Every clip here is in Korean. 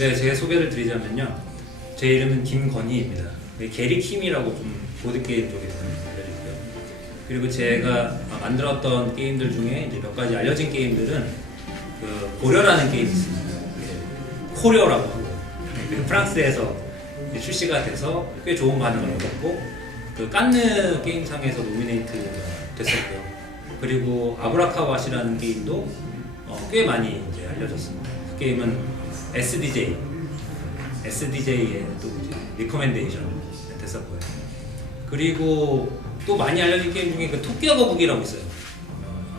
네, 제 소개를 드리자면요. 제 이름은 김건희입니다. 게리 킴이라고 좀 보드게임 쪽에서는 알려졌고요. 그리고 제가 만들었던 게임들 중에 이제 몇 가지 알려진 게임들은 그 고려라는 게임이 있습니다. 코려라고 하고요. 그 프랑스에서 출시가 돼서 꽤 좋은 반응을 얻었고 그 깐느 게임상에서 노미네이트가 됐었고요. 그리고 아브라카와시라는 게임도 꽤 많이 이제 알려졌습니다. 그 게임은 SDJ의 또 이제 리커멘데이션 됐었고요. 그리고 또 많이 알려진 게임 중에 그 토끼와 거북이라고 있어요.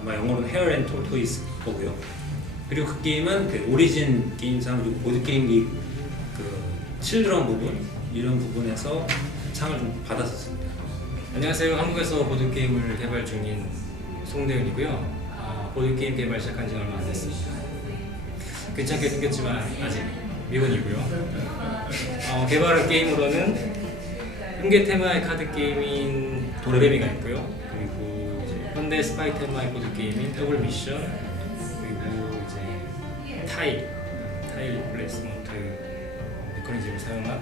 아마 영어로는 헤어 앤 토토이스 거고요. 그리고 그 게임은 그 오리진 게임상 그리고 보드 게임 리그 그 칠드런 부분 이런 부분에서 상을 좀 받았었습니다. 안녕하세요. 한국에서 보드게임을 개발 중인 송대윤이고요. 보드게임 개발 시작한 지는 얼마 안 됐습니다. 괜찮게 생겼지만 아직 미혼이고요. 개발한 게임으로는 흥계 테마의 카드 게임인 도레미가 있고요. 그리고 이제 현대 스파이 테마의 보드 게임인 더블 미션, 그리고 이제 타일 플레이스먼트 메커니즘을 사용한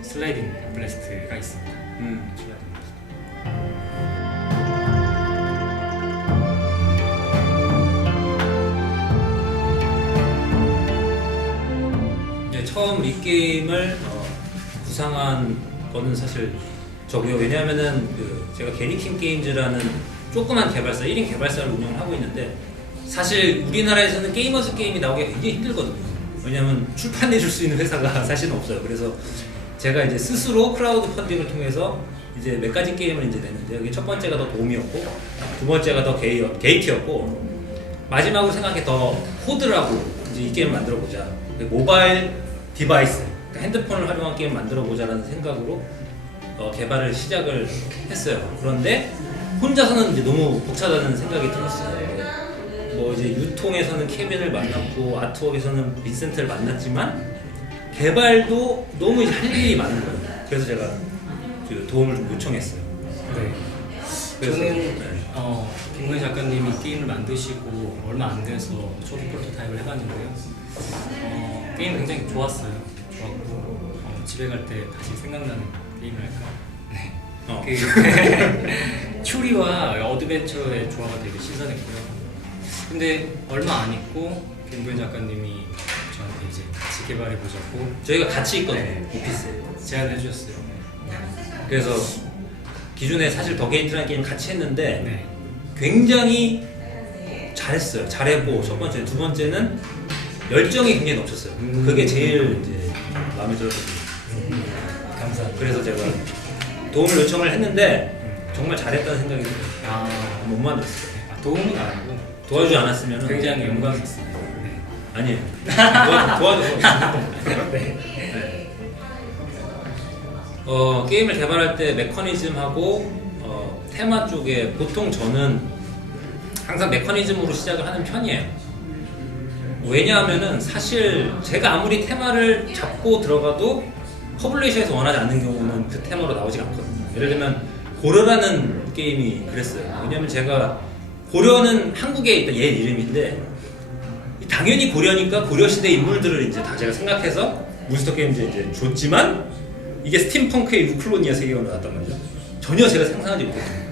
슬라이딩 블래스트가 있습니다. 슬라이딩 블래스트. 처음 이 게임을 구상한 거는 사실 저고요. 왜냐하면은 제가 게리킴 게임즈라는 조그만 개발사, 1인 개발사를 운영을 하고 있는데 사실 우리나라에서는 게이머즈 게임이 나오기가 굉장히 힘들거든요. 왜냐하면 출판해 줄 수 있는 회사가 사실은 없어요. 그래서 제가 이제 스스로 크라우드 펀딩을 통해서 이제 몇 가지 게임을 이제 냈는데 여기 첫 번째가 더 도움이었고 두 번째가 더 게이트였고 마지막으로 생각해 더 호드라고 이제 이 게임을 만들어 보자. 모바일 디바이스, 그러니까 핸드폰을 활용한 게임을 만들어 보자라는 생각으로 개발을 시작을 했어요. 그런데 혼자서는 이제 너무 벅차다는 생각이 들었어요. 뭐 이제 유통에서는 케빈을 만났고 아트웍에서는 빈센트를 만났지만 개발도 너무 이제 할 일이 많은 거예요. 그래서 제가 그 도움을 좀 요청했어요. 네. 그래서, 저는 김건희 작가님이 게임을 만드시고 얼마 안 돼서 초기 프로토타입을 해봤는데요. 게임 굉장히 좋았어요. 좋았고 집에 갈 때 다시 생각나는 게임이랄까. 네. 추리와 어드벤처의 조화가 되게 신선했고요. 근데 얼마 안 있고 김건희 작가님이 저한테 이제 같이 개발해 보자고 저희가 같이 있거든요. 네. 오피스에. 제안해 주셨어요. 그래서 기존에 사실 더 게이트라는 게임 같이 했는데 네. 굉장히 잘했어요. 잘했고 첫 번째, 두 번째는 열정이 굉장히 넘쳤어요. 그게 제일 이제 마음에 들었거든요. 감사합니다. 그래서 제가 도움을 요청을 했는데 정말 잘했다는 생각이 들어요. 못 만들었어요. 도움은 아니고 도와주지 않았으면 굉장히 영광이었습니다. 네. 아니에요. 도와줘서. 네. 게임을 개발할 때 메커니즘하고 테마 쪽에 보통 저는 항상 메커니즘으로 시작을 하는 편이에요. 왜냐하면은 사실 제가 아무리 테마를 잡고 들어가도 퍼블리셔에서 원하지 않는 경우는 그 테마로 나오지가 않거든요. 예를 들면 고려라는 게임이 그랬어요. 왜냐면 제가 고려는 한국에 있던 옛 이름인데 당연히 고려니까 고려 시대 인물들을 이제 다 제가 생각해서 몬스터 게임즈에 이제 줬지만 이게 스팀펑크의 유클로니아 세계관으로 나왔단 말이죠. 전혀 제가 상상하지 못했어요.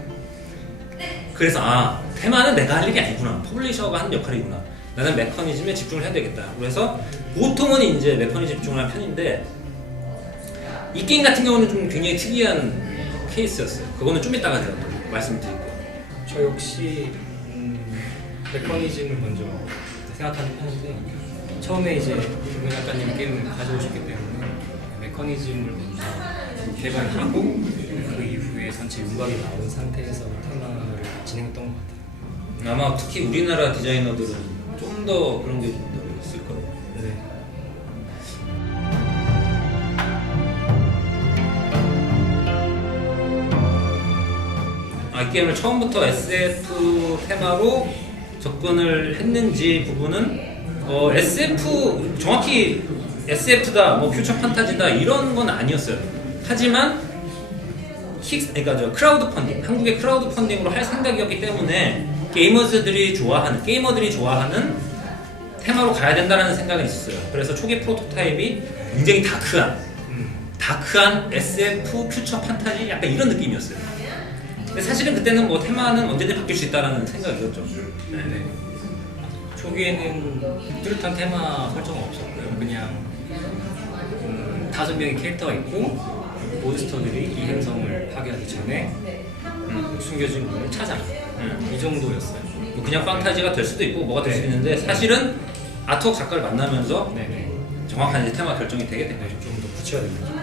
그래서 테마는 내가 할 일이 아니구나. 퍼블리셔가 하는 역할이구나. 나는 메커니즘에 집중을 해야 되겠다. 그래서 보통은 이제 메커니즘 집중을 하는 편인데 이 게임 같은 경우는 좀 굉장히 특이한 케이스였어요. 그거는 좀 이따가 제가 말씀드릴게요. 저 역시 메커니즘을 먼저 생각하는 편인데 처음에 이제 김건희 작가님 게임을 가져오셨기 때문에 메커니즘을 먼저 개발하고 그 이후에 전체 윤곽이 나온 상태에서 테마를 진행했던 것 같아요. 아마 특히 우리나라 디자이너들은 좀 더 그런 게 좀 더 있을 거예요. 네. 이 게임을 처음부터 SF 테마로 접근을 했는지 부분은 SF 정확히 SF다, 뭐 퓨처 판타지다 이런 건 아니었어요. 하지만 그러니까 저 크라우드 펀딩, 한국의 크라우드 펀딩으로 할 생각이었기 때문에 게이머들이 좋아하는 테마로 가야 된다는 생각은 있었어요. 그래서 초기 프로토타입이 굉장히 다크한 SF 퓨처 판타지 약간 이런 느낌이었어요. 근데 사실은 그때는 뭐 테마는 언제든 바뀔 수 있다라는 생각이었죠. 네네. 초기에는 뚜렷한 테마 설정은 없었고요. 그냥 5명의 캐릭터가 있고 몬스터들이 이 행성을 파괴하기 전에 숨겨진 문을 찾아라. 이 정도였어요. 뭐 그냥 판타지가 될 수도 있고 뭐가 될 수도 네. 있는데 사실은 아트웍 작가를 만나면서 네네. 정확한 이제 테마 결정이 되게 된 거죠. 좀 더 구체화된 거죠.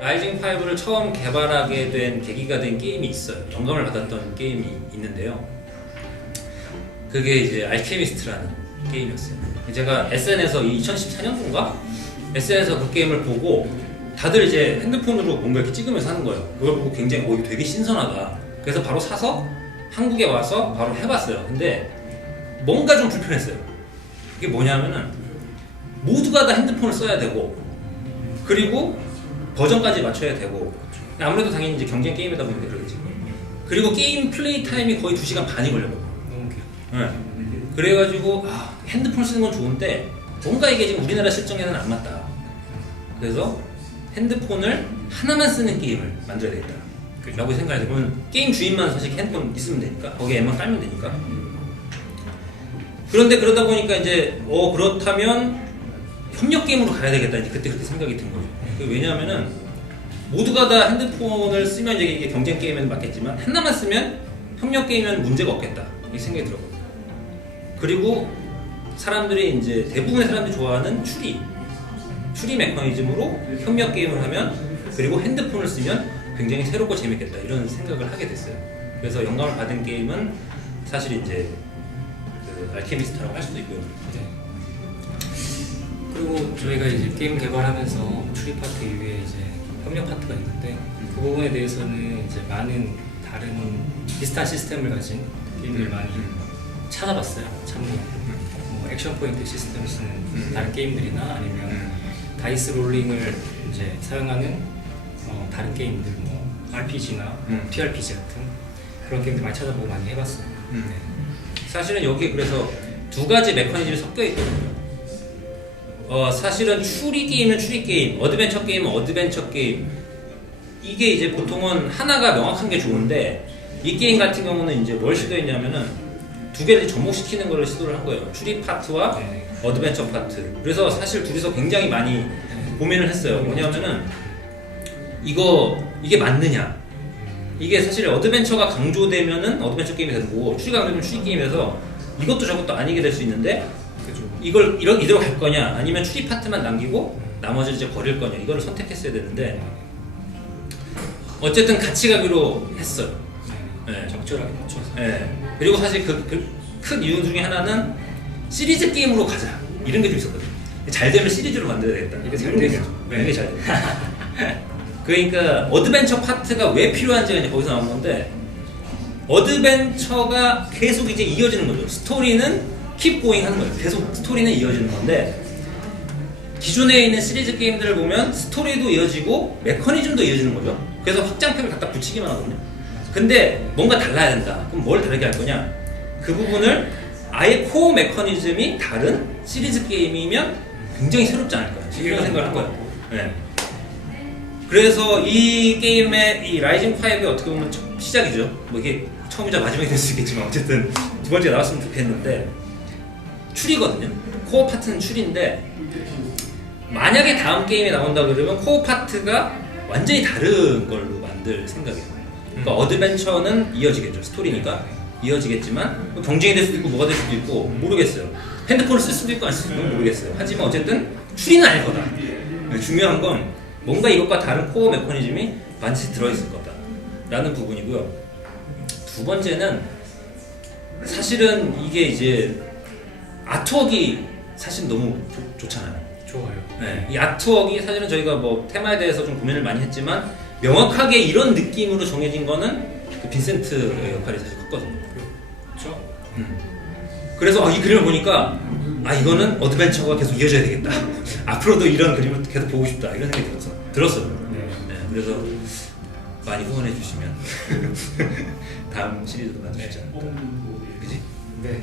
라이징 5를 처음 개발하게 된 계기가 된 게임이 있어요. 영감을 받았던 게임이 있는데요. 그게 이제 알케미스트라는 게임이었어요. 제가 SN에서 2014년도인가? SN에서 그 게임을 보고 다들 이제 핸드폰으로 뭔가 이렇게 찍으면서 하는 거예요. 그걸 보고 굉장히 이거 되게 신선하다. 그래서 바로 사서 한국에 와서 바로 해봤어요. 근데 뭔가 좀 불편했어요. 이게 뭐냐면은 모두가 다 핸드폰을 써야 되고 그리고 버전까지 맞춰야 되고 아무래도 당연히 이제 경쟁 게임이다 보니까 그러겠지. 그리고 게임 플레이 타임이 거의 2시간 반이 걸려요. 너무 길어. 네. 그래가지고 핸드폰 쓰는 건 좋은데 뭔가 이게 지금 우리나라 실정에는 안 맞다. 그래서 핸드폰을 하나만 쓰는 게임을 만들어야 되겠다 라고 생각해서 그러면 게임 주인만 사실 핸드폰 있으면 되니까 거기에 앱만 깔면 되니까. 그런데 그러다 보니까 이제 그렇다면 협력 게임으로 가야 되겠다. 이제 그때 그렇게 생각이 든 거죠. 왜냐하면은 모두가 다 핸드폰을 쓰면 이게 경쟁 게임에는 맞겠지만 하나만 쓰면 협력 게임에는 문제가 없겠다. 이 생각이 들었거든요. 그리고 사람들이 이제 대부분의 사람들이 좋아하는 추리 메커니즘으로 협력 게임을 하면 그리고 핸드폰을 쓰면 굉장히 새롭고 재밌겠다 이런 생각을 하게 됐어요. 그래서 영감을 받은 게임은 사실 이제 그 알케미스트라고 할 수도 있고요. 네. 그리고 저희가 이제 게임 개발하면서 추리 파트 이외에 이제 협력 파트가 있는데 그 부분에 대해서는 이제 많은 다른 비슷한 시스템을 가진 게임들 많이 찾아봤어요. 참고 뭐 액션 포인트 시스템을 쓰는 다른 게임들이나 아니면 다이스 롤링을 이제 사용하는 다른 게임들 뭐 RPG나 TRPG 같은 그런 게임들 많이 찾아보고 많이 해봤어요. 네. 사실은 여기 그래서 두 가지 메커니즘이 섞여 있거든요. 사실은 추리 게임은 추리 게임, 어드벤처 게임은 어드벤처 게임. 이게 이제 보통은 하나가 명확한 게 좋은데 이 게임 같은 경우는 이제 뭘 시도했냐면은 두 개를 접목시키는 걸 시도를 한 거예요. 추리 파트와 어드벤처 파트. 그래서 사실 둘이서 굉장히 많이 고민을 했어요. 뭐냐면은 이게 맞느냐? 이게 사실 어드벤처가 강조되면은 어드벤처 게임이 되는 거고 추리가 강조되면 추리 게임이 돼서 이것도 저것도 아니게 될 수 있는데 이걸 이대로 갈 거냐 아니면 추리 파트만 남기고 나머지를 이제 버릴 거냐 이거를 선택했어야 되는데 어쨌든 같이 가기로 했어요. 네. 적절하게 맞춰서. 네. 그리고 사실 큰 이유 중에 하나는 시리즈 게임으로 가자 이런 게 좀 있었거든요. 잘 되면 시리즈로 만들어야 되겠다. 이게 잘 되면. 이게 잘 되면. 그러니까 어드벤처 파트가 왜 필요한지가 이제 거기서 나온 건데 어드벤처가 계속 이제 이어지는 거죠. 스토리는 keep going 하는 거예요. 계속 스토리는 이어지는 건데 기존에 있는 시리즈 게임들을 보면 스토리도 이어지고 메커니즘도 이어지는 거죠. 그래서 확장팩을 갖다 붙이기만 하거든요. 근데 뭔가 달라야 된다. 그럼 뭘 다르게 할 거냐? 그 부분을 아예 코어 메커니즘이 다른 시리즈 게임이면 굉장히 새롭지 않을까 이런 생각을 한 거예요. 네. 그래서 이 게임의 이 라이징 5의 어떻게 보면 시작이죠. 뭐 이게 처음이자 마지막이 될 수 있겠지만 어쨌든 두 번째 나왔으면 좋겠는데 추리거든요. 코어 파트는 추리인데 만약에 다음 게임이 나온다 그러면 코어 파트가 완전히 다른 걸로 만들 생각이에요. 그러니까 어드벤처는 이어지겠죠. 스토리니까 이어지겠지만 경쟁이 될 수도 있고 뭐가 될 수도 있고 모르겠어요. 핸드폰을 쓸 수도 있고 안 쓸 수도 있고 모르겠어요. 하지만 어쨌든 추리는 아닐 거다. 중요한 건 뭔가 이것과 다른 코어 메커니즘이 반드시 들어있을 거다라는 부분이고요. 두 번째는 사실은 이게 이제 아트웍이 사실 너무 좋잖아요. 좋아요. 네, 이 아트웍이 사실은 저희가 뭐 테마에 대해서 좀 고민을 많이 했지만 명확하게 이런 느낌으로 정해진 거는 그 빈센트의 역할이 사실 컸거든요. 그렇죠. 그래서 이 그림을 보니까 이거는 어드벤처가 계속 이어져야 되겠다. 앞으로도 이런 그림을 계속 보고 싶다 이런 생각이 들었어요. 네. 네, 그래서 많이 후원해 주시면 다음 시리즈도 만들 수 있지 않을까. 그지? 네.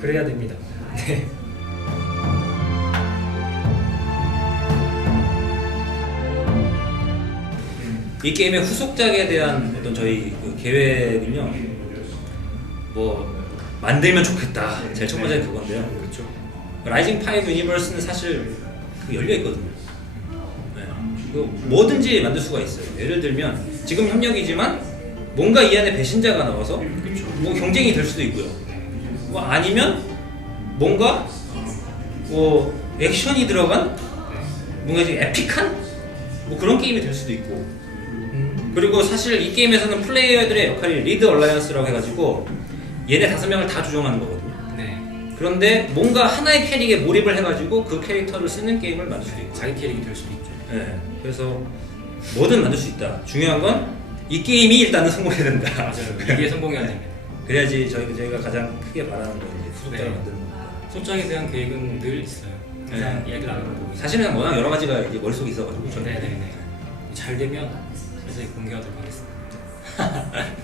그래야 됩니다. 네. 이 게임의 후속작에 대한 어떤 저희 그 계획은요, 뭐 만들면 좋겠다. 제일 첫 번째는 그건데요. 그렇죠. 라이징 5 유니버스는 사실 그 열려 있거든요. 네. 이거 뭐든지 만들 수가 있어요. 예를 들면 지금 협력이지만 뭔가 이 안에 배신자가 나와서 뭐 경쟁이 될 수도 있고요. 뭐 아니면 뭔가 뭐 액션이 들어간 뭔가 좀 에픽한 뭐 그런 게임이 될 수도 있고. 그리고 사실 이 게임에서는 플레이어들의 역할이 리드 얼라이언스라고 해가지고 얘네 5명을 다 조종하는 거거든요. 네. 그런데 뭔가 하나의 캐릭에 몰입을 해가지고 그 캐릭터를 쓰는 게임을 만들 수도 있고. 자기 캐릭이 될 수도 있죠. 네. 그래서 뭐든 만들 수 있다. 중요한 건 이 게임이 일단은 성공해야 된다. 맞아요. 이게 성공해야 됩니다. 그래야지 저희가 가장 크게 바라는 건 이제 후속작을 네. 만드는 겁니다. 소장에 대한 계획은 늘 있어요. 항상 이야기를 나누는 거. 사실은 워낙 여러 가지가 이제 머릿속에 있어가지고 저는. 네네네. 잘 되면 사실 공개하도록 하겠습니다.